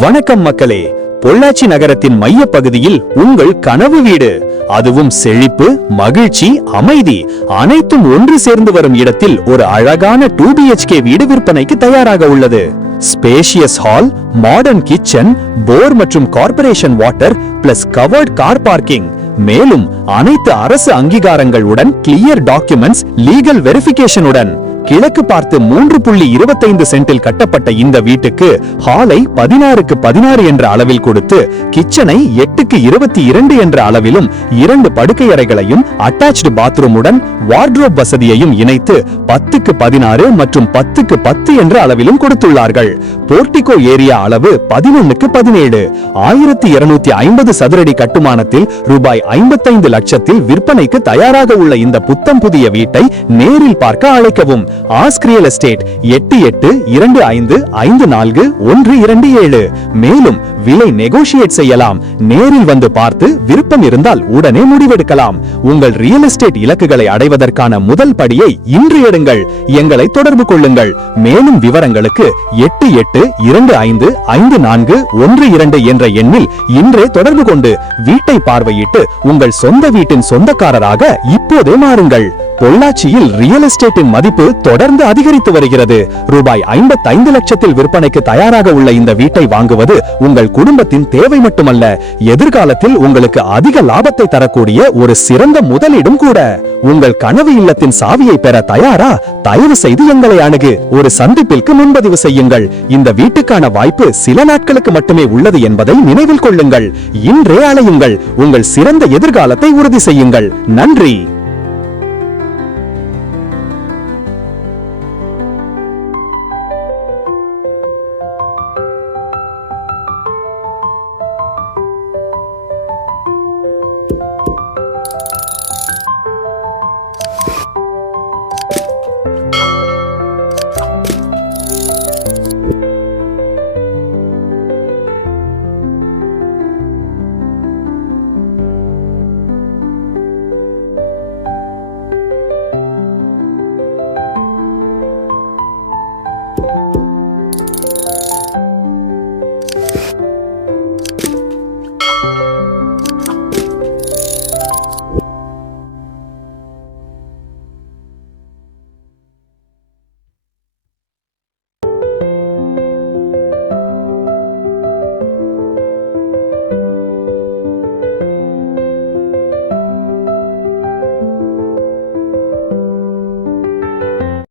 வணக்கம் மக்களே. பொள்ளாச்சி நகரத்தின் மைய பகுதியில் உங்கள் கனவு வீடு, அதுவும் செழிப்பு, மகிழ்ச்சி, அமைதி அனைத்தும் ஒன்று சேர்ந்து வரும் இடத்தில் ஒரு அழகான 2BHK வீடு விற்பனைக்கு தயாராக உள்ளது. ஸ்பேஷியஸ் ஹால், மாடர்ன் கிச்சன், போர் மற்றும் corporation water plus covert car parking, மேலும் அனைத்து அரசு அங்கீகாரங்களுடன் கிளியர் டாக்குமெண்ட்ஸ், லீகல் வெரிஃபிகேஷனுடன் கிழக்கு பார்த்து 3.25 சென்டில் கட்டப்பட்ட இந்த வீட்டுக்கு ஹாலை 16:16 என்ற அளவில் கொடுத்து கிச்சனை 8:22 என்ற அளவிலும் 2 படுக்கை அறைகளையும் அட்டாச்டு பாத்ரூமுடன் வார்ட்ரோப் வசதியையும் இணைத்து 10:16 மற்றும் 10:10 என்ற அளவிலும் கொடுத்துள்ளார்கள். போர்டிகோ ஏரியா அளவு 11:17. 1250 சதுரடி கட்டுமானத்தில் ரூபாய் 55 லட்சத்தில் விற்பனைக்கு தயாராக உள்ள இந்த புத்தம் புதிய வீட்டை நேரில் பார்க்க அழைக்கவும். Ask real estate 8825554127. மேலும் விலை நெகோஷியேட் செய்யலாம். நேரில் வந்து பார்த்து விருப்பம் இருந்தால் உடனே முடிவெடுக்கலாம். உங்கள் ரியல் எஸ்டேட் இலக்குகளை அடைவதற்கான முதல் படியை இன்று எடுங்கள். எங்களை தொடர்பு கொள்ளுங்கள். மேலும் விவரங்களுக்கு 88255412 என்ற எண்ணில் இன்றே தொடர்பு கொண்டு வீட்டை பார்வையிட்டு உங்கள் சொந்த வீட்டின் சொந்தக்காரராக இப்போதே மாறுங்கள். பொள்ளாச்சியில் ரியல் எஸ்டேட்டின் மதிப்பு தொடர்ந்து அதிகரித்து வருகிறது. ரூபாய் 55 லட்சத்தில் விற்பனைக்கு தயாராக உள்ள இந்த வீட்டை வாங்குவது உங்கள் குடும்பத்தின் தேவை மட்டுமல்ல, எதிர்காலத்தில் உங்களுக்கு அதிக லாபத்தை தரக்கூடிய ஒரு சிறந்த முதலீடும் கூட. உங்கள் கனவு இல்லத்தின் சாவியை பெற தயாரா? தயவு செய்து எங்களை அணுகு. ஒரு சந்திப்பிற்கு முன்பதிவு செய்யுங்கள். இந்த வீட்டுக்கான வாய்ப்பு சில நாட்களுக்கு மட்டுமே உள்ளது என்பதை நினைவில் கொள்ளுங்கள். இன்றே அலையுங்கள். உங்கள் சிறந்த எதிர்காலத்தை உறுதி செய்யுங்கள். நன்றி.